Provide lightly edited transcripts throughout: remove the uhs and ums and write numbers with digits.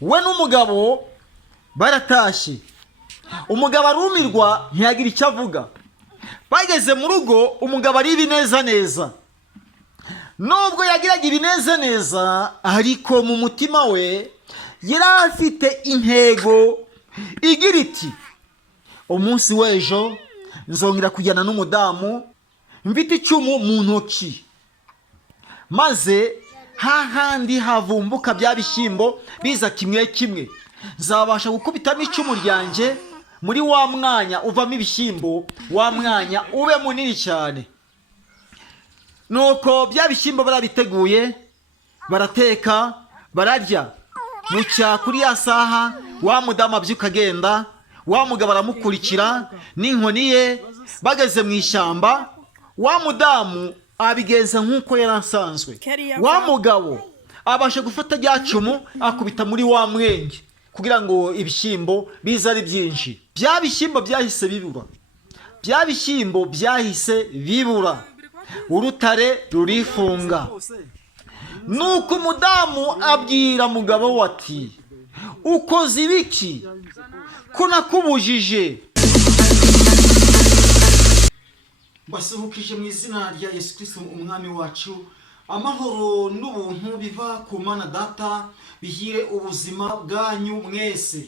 we n'umugabo baratashye. Umugabo arumirwa ntiyagira icyo avuga. Bageze mu rugo umugabo ari ibineza neza. Nubwo yagiraga ibineza neza ariko mu mutima we yari afite intego igira iti umunsi w'ejo nzongera kujyana n'umudamu mfite icumu mu ntoki, maze hahandi havumbuka bya bishyimbo biza kimwe kimwe nzabasha gukubitamo icumu ryanjye muri wa mwanya uvamo ibishyimbo, wa mwanya ube munini cyane. Nuko bya bishyimbo barabiteguye, barateka, bararya. Mucya kuri ya saha wa mudamu abyuka agenda, wa mugabo aramukurikira n'inkoni ye. Bageze mu ishyamba, wa mudamu abigenza nk'uko yari asanzwe. Wa mugabo abasha gufata rya cumu akubita muri wa mwenge kugira ngo ibishyimbo bize ari byinshi. Bya bishyimbo byahise bibura. Bya bishyimbo byahise bibura. Urutare rurifunga. Nuko umudamu abwira mugabo we ati ukoze ibiki ko nakubujije? Mbasuhukije mu izina rya Yesu Kristo umwami wacu. Amahoro n'ubuntu biva ku Mana Data bihire ubuzima bwanyu mwese.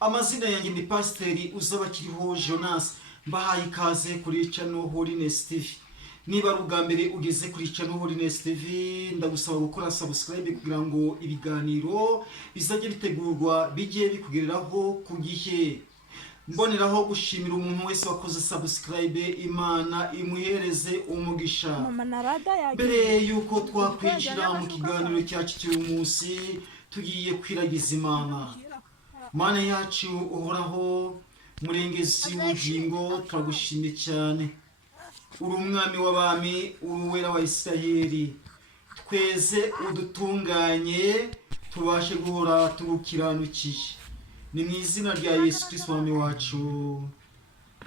Amazina yanjye ni Pasiteri Uzabakiriho Jonas. Mbahaye ikaze kuri channel Holiness TV. Niba ari ubwa mbere ugeze kuri channel Holiness TV, ndagusaba gukora subscribe kugira ngo ibiganiro bizajye bitegurwa bijye bikugereraho ku gihe. Mboneraho gushimira umuntu wese wakoze subscribe, Imana imuhereze umugisha. Mbere yuko twakwinjira mu kiganiro cyacu cy'uyu munsi, tugiye kwiragiza Imana. Mana yacu uhoraho, murengezi w'ubugingo, turagushimye cyane. Uri umwami w'abami, uri uwera wa Isiraheli. Tweze udutunganye, tubashe guhora tugukiranukiye. Ni mu izina rya Yesu Kristo umwami wacu.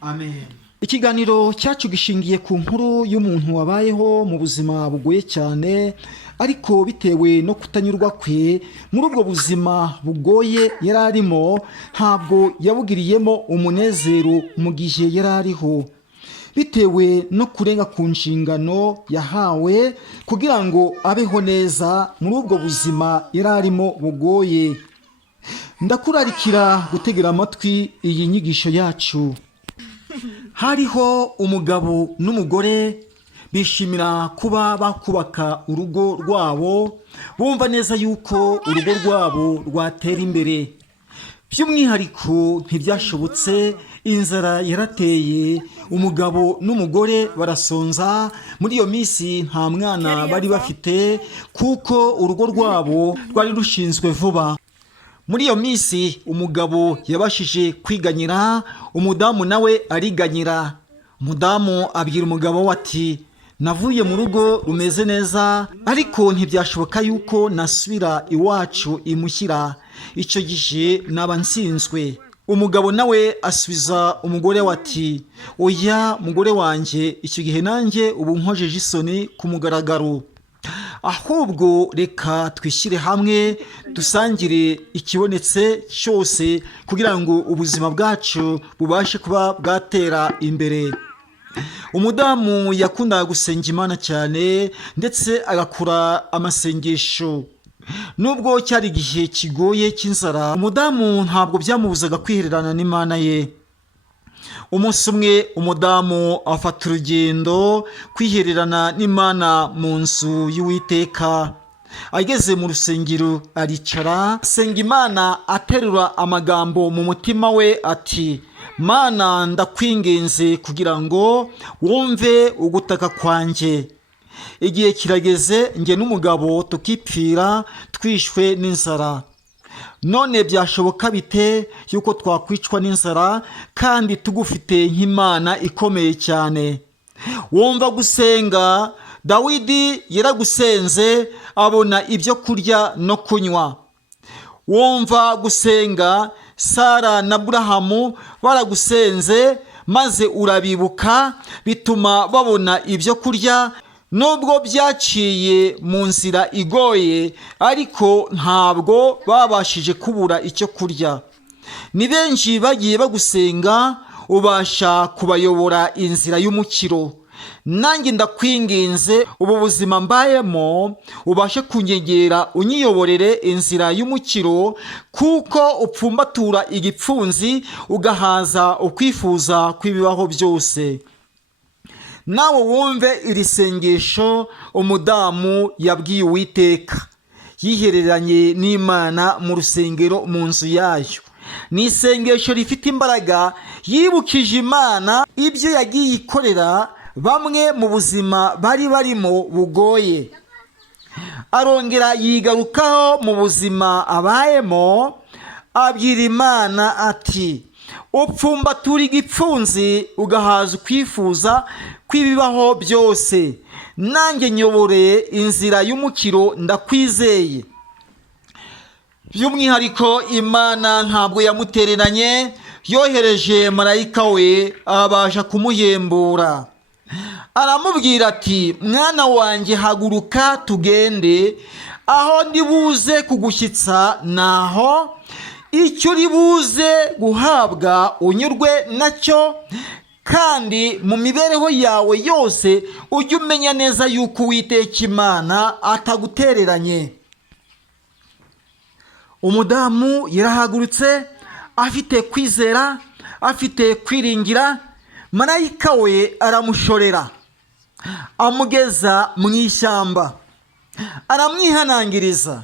Amen. Ikiganiro cyacu gishingiye ku nkuru y'umuntu wabayeho mu buzima bugoye cyane, ariko bitewe no kutanyurwa kwe muri ubwo buzima bugoye yari arimo, ntabwo yabugiriyemo umunezero mu gihe yari ariho, bitewe no kurenga ku nshingano yahawe kugira ngo abeho neza muri ubwo buzima yari arimo bugoye. Ndakurarikira gutegera amatwi iyi nyigisho yacu. Hariho umugabo n'umugore bishimira kuba bakubaka urugo rwabo, bumva neza yuko urugo rwabo rwatera imbere. By'umwihariko ntibyashobotse, inzara yarateye, umugabo n'umugore barasonza. Muri iyo minsi nta mwana bari bafite kuko urugo rwabo rwari rushinzwe vuba. Muri iyo minsi umugabo yabashije kwiganyira, umudamu nawe ariganyira. Umudamu abwira umugabo we ati navuye mu rugo rumeze neza, ariko ntibyashoboka yuko nasubira iwacu imushyira, icyo gihe naba nsinzwe. Umugabo nawe asubiza umugore we ati oya mugore wanjye, icyo gihe nanjye ubu nkojeje isoni ku mugaragaro. Ahubwo reka twishyire hamwe dusangire ikibonetse cyose kugira ngo ubuzima bwacu bubashe kuba bwatera imbere. Umudamu yakundaga gusenga Imana cyane ndetse agakora amasengesho. Nubwo cyari igihe kigoye cy'inzara, umudamu ntabwo byamubuzaga kwihererana n'Imana ye. Umunsi umwe umudamu afata urugendo kwihererana n'Imana mu nzu y'Uwiteka. Ageze mu rusengero aricara, asenga Imana aterura amagambo mu mutima we ati Mana ndakwinginze kugira ngo wumve ugutaka kwanjye. Igihe kirageze njye n'umugabo tukipfira twishwe n'inzara. None byashoboka bite yuko twakwicwa n'inzara kandi tugufite nk'Imana ikomeye cyane? Wumva gusenga, Dawidi yaragusenze abona ibyo kurya no kunywa. Wumva gusenga, Sara na Aburahamu baragusenze maze urabibuka bituma babona ibyo kurya nubwo byaciye mu nzira igoye ariko ntabwo babashije kubura icyo kurya. Ni benshi bagiye bagusenga ubasha kubayobora inzira y'umukiro. Nanjye ndakwinginze ubu buzima mbayemo ubashe kunyegera unyiyoborere inzira y'umukiro, kuko upfumbatura igipfunsi ugahaza ukwifuza kw'ibibaho byose. Nawe wumve iri sengesho umudamu yabwiye Uwiteka, yihereranye n'Imana mu rusengero mu nzu yayo. Ni isengesho rifite imbaraga, yibukije Imana ibyo yagiye ikorera bamwe mu buzima bari barimo bugoye. Arongera yigarukaho mu buzima abayemo, abwira Imana ati, upfumbatura igipfunsi ugahaza ukwifuza kw'ibibaho byose, nanjye nyoboreye inzira y'umukiro ndakwizeye. By'umwihariko Imana ntabwo yamutereranye, yohereje marayika we abasha kumuhembura. Aramubwira ati, mwana wanjye haguruka tugende, aho ndi buze kugushyitsa naho, icyo uri buze guhabwa unyurwe nacyo, kandi mu mibereho yawe yose ujye umenya neza yuko Uwiteka Imana atagutereranye. Umudamu yarahagurutse afite kwizera, afite kwiringira. Marayika we aramushorera, amugeza mu ishyamba, aramwihanangiriza.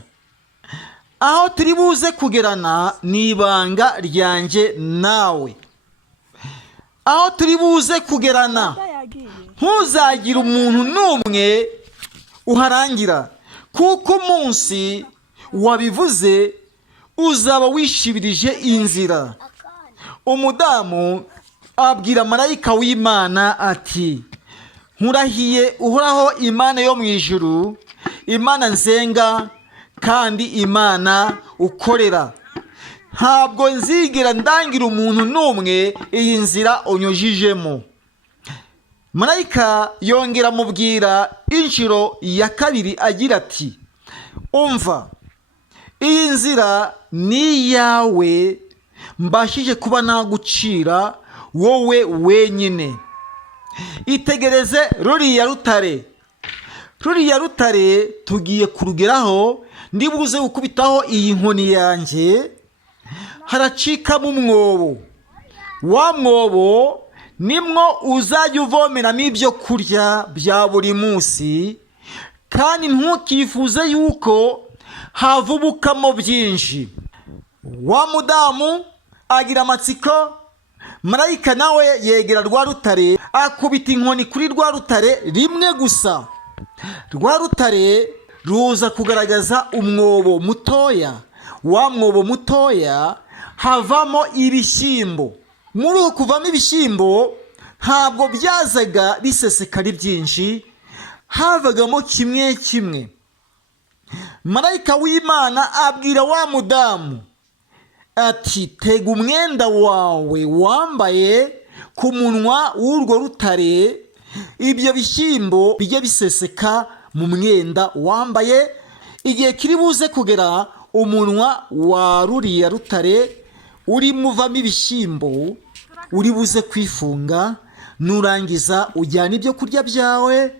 Aho turi buze kugerana ni ibanga ryanjye nawe. Aho turi buze kugerana ntuzagire umuntu n'umwe uharangira, kuko umunsi wabivuze uzaba wishibirije inzira. Umudamu abwira marayika w'Imana ati, nkurahiye uhoraho Imana yo mu ijuru, Imana nsenga kandi Imana ukorera, ntabwo nzigera ndangira umuntu n'umwe iyi nzira unyujijemo. Marayika yongera amubwira inshuro ya kabiri agira ati, umva, iyi nzira ni iyawe, mbashije kuba nagucira wowe wenyine. Itegereze ruriya rutare, ruriya rutare tugiye kurugeraho, ndibuze gukubitaho iyi nkoni yanjye, haracikamo umwobo. Wa mwobo nimwo uzajya uvomeramo ibyo kurya bya buri munsi, kandi ntukifuze yuko havubukamo byinshi. Wa mudamu agira amatsiko, marayika nawe yegera rwa rutare, akubita inkoni kuri rwa rutare rimwe gusa. Rwa rutare ruza kugaragaza umwobo mutoya. Wa mwobo mutoya havamo ibishyimbo. Muri uku kuvamo ibishyimbo ntabwo byazaga biseseka ari byinshi, havagamo kimwe kimwe. Marayika w'Imana abwira wa mudamu ati, tega umwenda wawe wambaye ku munwa w'urwo rutare, ibyo bishyimbo bijye biseseka mu mwenda wambaye. Igihe kiri buze kugera umunwa wa ruriya rutare urimo uvamo ibishyimbo, uri buze kwifunga, nurangiza ujyana ibyo kurya byawe,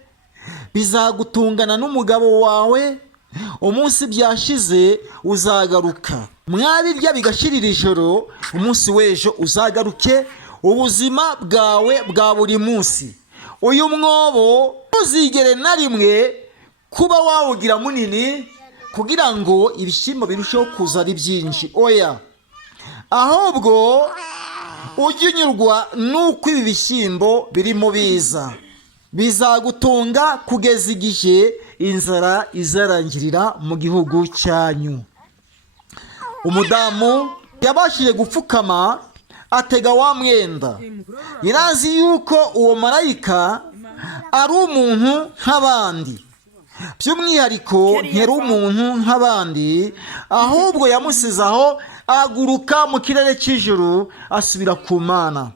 bizagutungana n'umugabo wawe. Umunsi byashize uzagaruka, mwabirya bigashirira ijoro, umunsi w'ejo uzagaruke, ubuzima bwawe bwa buri munsi. Uyu mwobo ntuzigere na rimwe kuba wawugira munini kugira ngo ibishyimbo birusheho kuza ari byinshi, oya, ahubwo ujye unyurwa n'uko ibi bishyimbo birimo biza. Bizagutunga kugeza igihe inzara izarangirira mu gihugu cyanyu. Umudamu yabashije gupfukama atega wa mwenda. Yarazi yuko uwo marayika ari umuntu nk'abandi, by'umwihariko ntiyari umuntu nk'abandi, ahubwo yamusize aho, aguruka mu kirere cy'ijuru asubira ku Mana.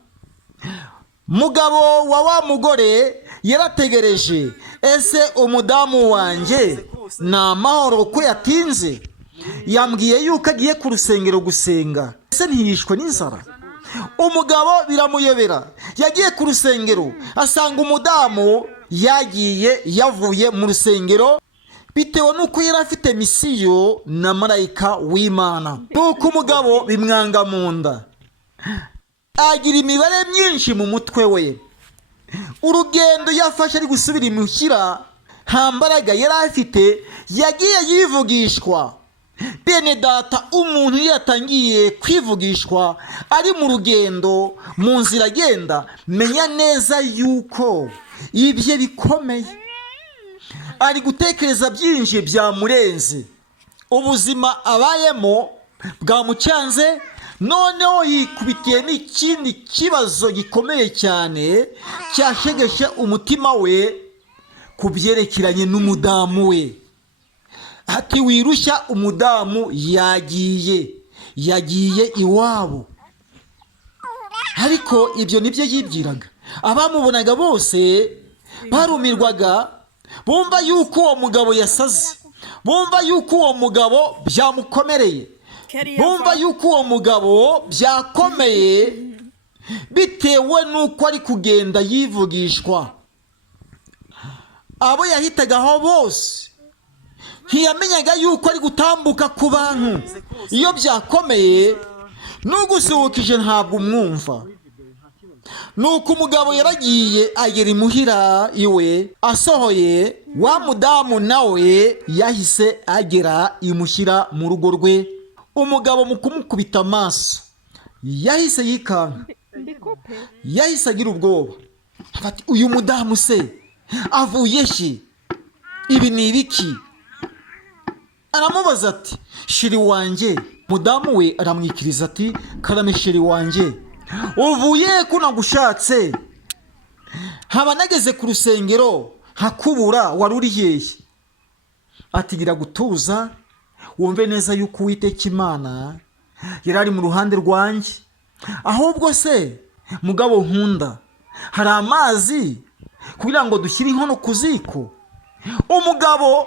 mugabo wa mugore yarategereje, ese umudamu wanjye ni amahoro ko yatinze? Yambwiye yuko agiye ku rusengero gusenga, ese ntiyishwe n'inzara? Umugabo biramuyobera, yagiye ku rusengero asanga umudamu yavuye mu rusengero bitewe nuko yari afite misiyo na marayika w'Imana. Nuko umugabo bimwanga mu nda, agira imibare myinshi mu mutwe we. Urugendo yafashe ari gusubira imuhira, nta mbaraga yari afite, yagiye yivugishwa. Bene data, umuntu yatangiye kwivugishwa ari mu rugendo, mu nzira agenda, menya neza yuko ibye bikomeye. Ari gutekereza byinshi byamurenze, ubuzima abayemo bwamucanze, noneho yikubitiye n'ikindi kibazo gikomeye cyane cyashegeshe umutima we ku byerekeranye n'umudamu we. Ati wirushya, umudamu yagiye iwabo. Ariko ibyo nibyo yibwiraga. Abamubonaga bose barumirwaga, bumva yuko uwo mugabo yasaze, bumva yuko uwo mugabo byamukomereye, bumva yuko uwo mugabo byakomeye bitewe nuko ari kugenda yivugishwa. Abo yahitagaho bose ntiyamenyaga yuko ari gutambuka ku bantu. Iyo byakomeye n'ugusuhukije ntabwo umwumva. Nuko umugabo yaragiye agera imuhira iwe, asohoye wa mudamu nawe yahise agera imushyira mu rugo rwe. Umugabo mu kumukubita amaso yahise yikanga, yahise agira ubwoba. Ati uyu mudamu se avuye he? Ibi ni ibiki? Aramubaza ati shiri wanjye. Mudamu we aramwikiriza ati karame shiri wanjye, uvuye ko nagushatse, haba nageze ku rusengero hakubura, wari uri hehe? Ati gira gutuza, wumve neza yuko Uwiteka Imana yari ari mu ruhande rwanjye. Ahubwo se mugabo nkunda, hari amazi kugira ngo dushyire inkono ku ziko? Umugabo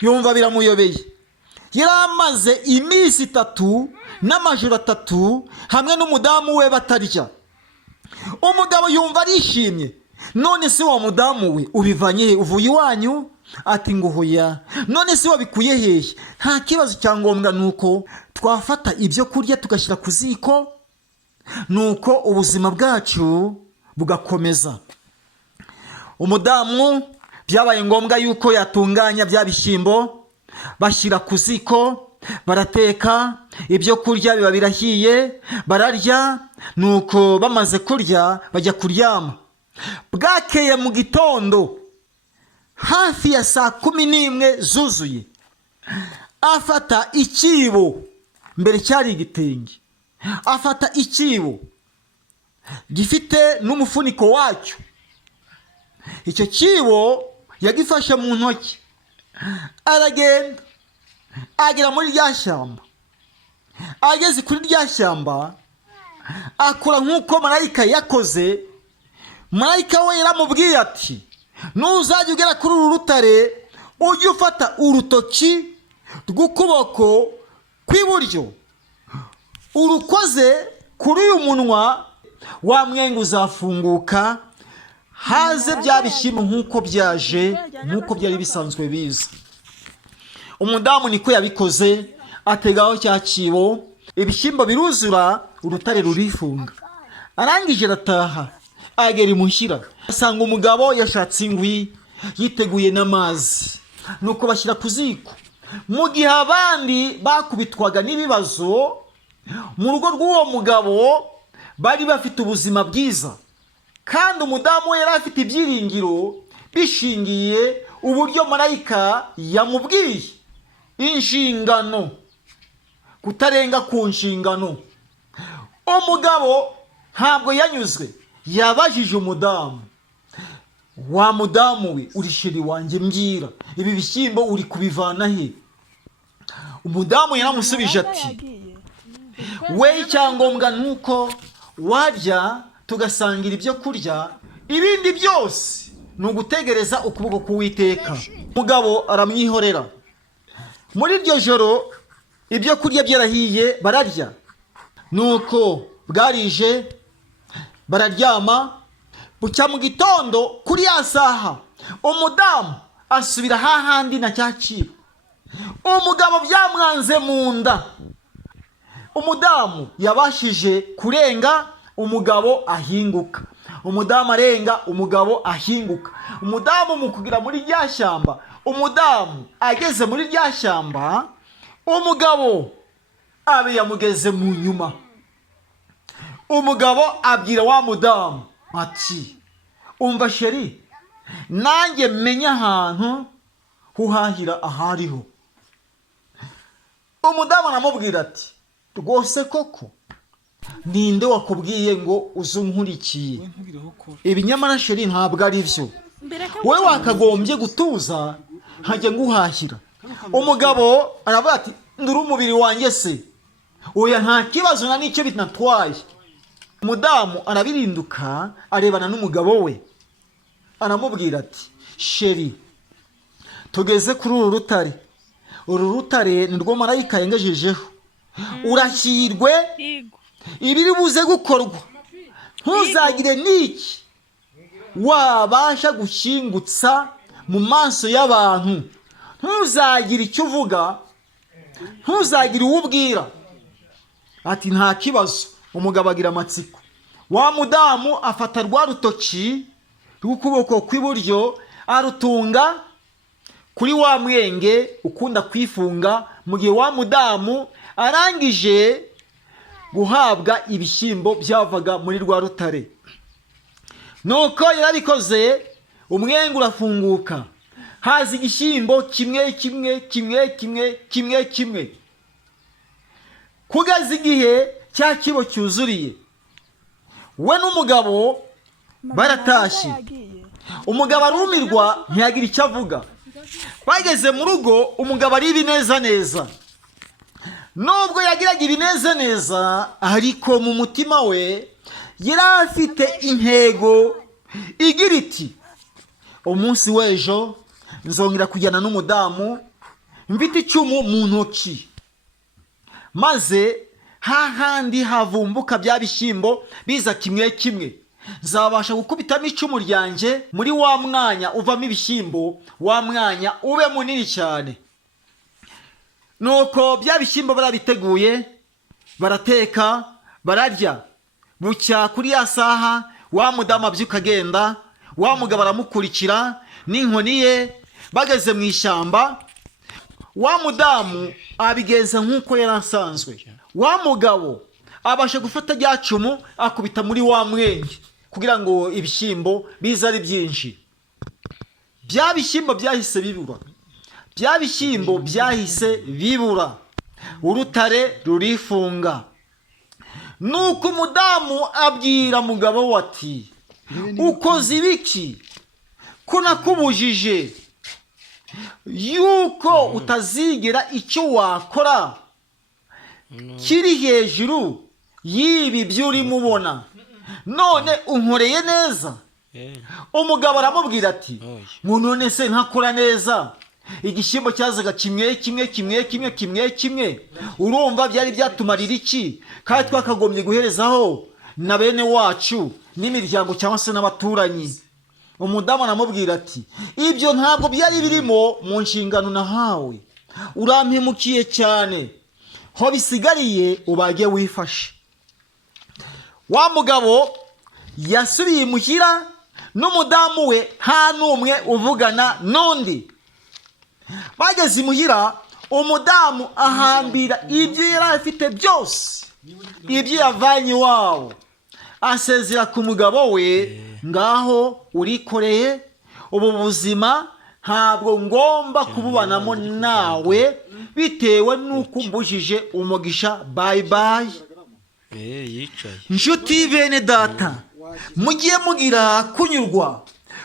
yumva biramuyobeye. Yari amaze iminsi 3 n'amajoro 3 hamwe n'umudamu we batarya. Umugabo yumva arishimye. None se wa mudamu we ubivanye he? Uvuye iwanyu? Ati nguhoya. None se wabikuye hehe? Nta kibazo, cyangombwa nuko twafata ibyo kurya tugashyira ku ziko, nuko ubuzima bwacu bugakomeza. Umudamu byabaye ngombwa yuko yatunganya bya bishyimbo, bashyira ku ziko, barateka, ibyo kurya biba birahiye, bararya. Nuko bamaze kurya bajya kuryama. Bwakeye mu gitondo hafi ya saa 11 zuzuye, afata ikibo, mbere cyari igitenge, afata ikibo gifite n'umufuniko wacyo. Icyo kibo yagifashe mu ntoki, aragenda agera muri rya shyamba. Ageze kuri rya shyamba akora nk'uko marayika yakoze. Marayika we yaramubwiye ati nuzajya ugera kuri uru rutare, ujye ufata urutoki rw'ukuboko kw'iburyo urukoze kuri uyu munwa, wa mwenga uzafunguka, haze bya bishyimbo nk'uko byaje, nk'uko byari bisanzwe biza. Umudamu niko yabikoze, ategaho cya kibo, ibishyimbo biruzura, urutare rurifunga. Arangije arataha, agera imuhira, asanga umugabo yashatse inkwi, yiteguye n'amazi. Nuko bashyira ku ziko. Mu gihe abandi bakubitwaga n'ibibazo, mu rugo rw'uwo mugabo bari bafite ubuzima bwiza. Kandi umudamu we yari afite ibyiringiro bishingiye uburyo marayika yamubwiye inshingano, kutarenga ku nshingano. Umugabo ntabwo yanyuzwe, yabajije umudamu, wa mudamu we uri sheri wanjye, mbwira ibi bishyimbo uri kubivana he? Umudamu yaramusubije ati we icyangombwa nuko warya tugasangira ibyo kurya, ibindi byose ni ugutegereza ukuboko k'Uwiteka. Umugabo aramwihorera. Muri iryo joro ibyo kurya byarahiye bararya, nuko bwarije bararyama. Bucya mu gitondo kuri ya saha umudamu asubira hahandi na cyaciro. Umugabo byamwanze mu nda. Umudamu yabashije kurenga, umugabo ahinguka. Umudamu arenga, umugabo ahinguka. Umudamu mu kugira muri rya shyamba, umudamu ageze muri rya shyamba, umugabo abe yamugeze mu nyuma. Umugabo abwira wa mudamu ati, umva sheri, nanjye menya ahantu huhahira ahariho. Umudamu aramubwira ati, rwose koko ninde wakubwiye ngo uzunkurikiye? Ibi nyamara sheri ntabwo ari byo, wowe wakagombye gutuza nkajya nguhahira. Umugabo aravuga ati, nduri umubiri wanjye se, oya nta kibazo na nicyo binatwaye. Umudamu arabirinduka arebana n'umugabo we, aramubwira ati, sheri, tugeze kuri uru rutare. Uru rutare ni rwo marayika yengejejeho. Urashyirwe ibiri buze gukorwa, ntuzagire n'iki wabasha gushingutsa mu maso y'abantu. Ntuzagire icyo uvuga, ntuzagire uwo ubwira. Ati nta kibazo. Umugabo agira amatsiko. Wa mudamu afata rwa rutoki rw'ukuboko kw'iburyo arutunga kuri wa mwenge ukunda kwifunga, mu gihe wa mudamu arangije guhabwa ibishyimbo byavaga muri rwa rutare. Nuko yarabikoze, umwenge urafunguka, haza igishyimbo kimwe kimwe kimwe kimwe kimwe kimwe, kugeza igihe cya kibo cyuzuriye. We n'umugabo baratashye. Umugabo arumirwa ntiyagira icyo avuga. Bageze mu rugo, umugabo ari ibineza neza. Nubwo yagiraga ibineza neza, ariko mu mutima we yari afite intego igira iti, umunsi w'ejo nzongera kujyana n'umudamu mfite icumu mu ntoki, maze hahandi havumbuka bya bishyimbo biza kimwe kimwe, nzabasha gukubitamo icumu ryanjye muri wa mwanya uvamo ibishyimbo, wa mwanya ube munini cyane. Nuko bya bishyimbo barabiteguye, barateka, bararya. Bucya kuri ya saha wa mudamu abyuka agenda, wa mugabo aramukurikira n'inkoni ye. Bageze mu ishyamba, wa mudamu abigenza nk'uko yari asanzwe. Wa mugabo abasha gufata rya cumu akubita muri wa mwenge kugira ngo ibishyimbo bize ari byinshi. Bya bishyimbo byahise bibura. Bya bishyimbo byahise bibura. Urutare rurifunga. Nuko umudamu abwira mugabo we ati, ukoze ibiki ko nakubujije yuko utazigera icyo wakora kiri hejuru y'ibi byo urimo ubona, none unkoreye neza? Umugabo aramubwira ati, none se ntakora neza? Igishyimbo cyazaga kimwe kimwe kimwe kimwe kimwe kimwe, urumva byari byatumarira iki? Kandi twakagombye guherezaho na bene wacu n'imiryango cyangwa se n'abaturanyi. Umudamu aramubwira ati, ibyo ntabwo byari birimo mu nshingano nahawe, urampemukiye cyane, ho bisigariye ubage wifashe. Wa mugabo yasubiye imuhira, n'umudamu we nta n'umwe uvugana n'undi. Bageze imuhira, umudamu ahambira ibyo yari afite byose, ibyo yavanye iwabo, asezera ku mugabo we, ngaho urikoreye, ubu buzima ntabwo ngomba kububanamo nawe, bitewe n'uko umbujije umugisha. Bye bye. Nshuti bene data, mugiye mugira kunyurwa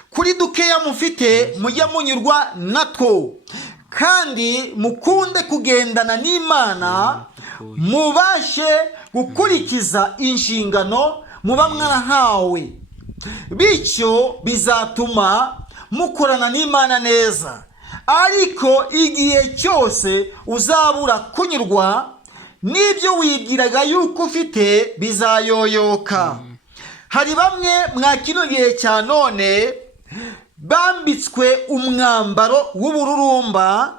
kuri dukeya mufite, mujye munyurwa natwo, kandi mukunde kugendana n'Imana, mubashe gukurikiza inshingano muba mwarahawe, bityo bizatuma mukorana n'Imana neza. Ariko igihe cyose uzabura kunyurwa n'ibyo wibwiraga yuko ufite bizayoyoka. Hari bamwe mwa kino gihe cya none bambitswe umwambaro w'ubururumba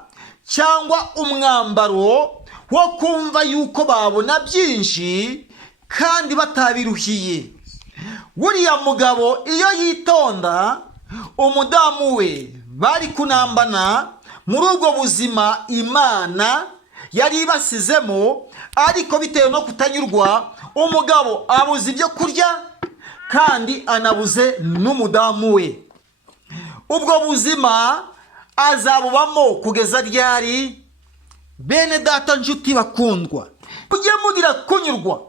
cyangwa umwambaro wo kumva yuko babona byinshi kandi batabiruhiye. Buriya mugabo iyo yitonda, umudamu we bari kunambana muri ubwo buzima Imana yari ibasizemo, ariko bitewe no kutanyurwa umugabo abuze ibyo kurya kandi anabuze n'umudamu we. Ubwo buzima azabubamo kugeza ryari? Bene data nshuti bakundwa, mujye mugira kunyurwa.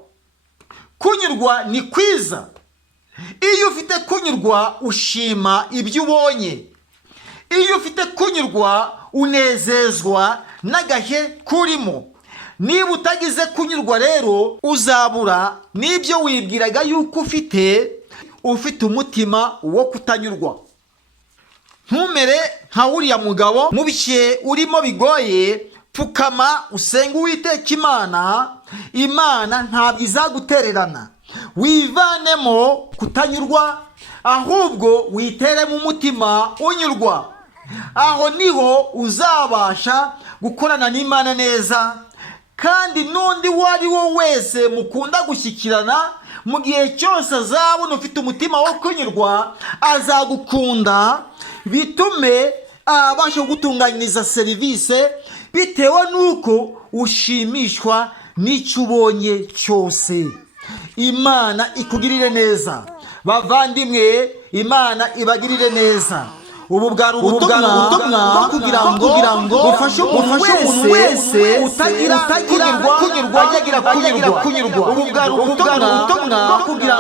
Kunyurwa ni kwiza. Iyo ufite kunyurwa ushima ibyo ubonye. Iyo ufite kunyurwa unezezwa n'agahe kurimo. Niba utagize kunyurwa rero uzabura n'ibyo wibwiraga yuko ufite umutima wo kutanyurwa. Ntumere nka uriya mugabo mu bihe urimo bigoye, pfukama usenga Uwiteka Imana. Imana ntabwo izagutererana. Wivanemo kutanyurwa, ahubwo witeremo umutima unyurwa. Aho niho uzabasha gukorana n'Imana neza. Kandi n'undi uwo ari wo wese mukunda gushyikirana, mu gihe cyose azabona ufite umutima wo kunyurwa, azagukunda, bitume abasha gutunganyiriza serivisi bitewe n'uko ushimishwa n'icyo ubonye cyose. Imana ikugirire neza bavandimwe, Imana ibagirire neza. Ubu bwari ubutumwa kugira ngo bufashe umuntu wese utagira kunyurwa yagira kunyurwa. Ubu bwari ubutumwa kugira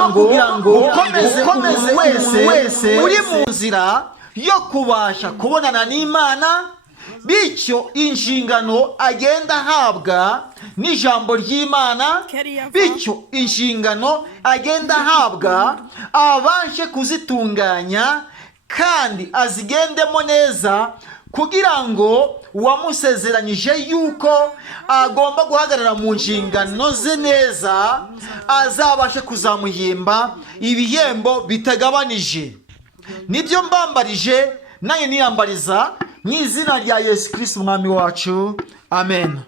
ngo ukomeze umuntu wese uri mu nzira yo kubasha kubonana n'Imana, bityo inshingano agenda ahabwa n'ijambo ry'Imana, bityo inshingano agenda ahabwa abashe kuzitunganya kandi azigendemo neza, kugira ngo uwamusezeranyije yuko agomba guhagarara mu nshingano ze neza azabashe kuzamuhemba ibihembo bitagabanije. Nibyo mbambarije, nayo niyambariza mu izina rya Yesu Kristo umwami wacu. Amen.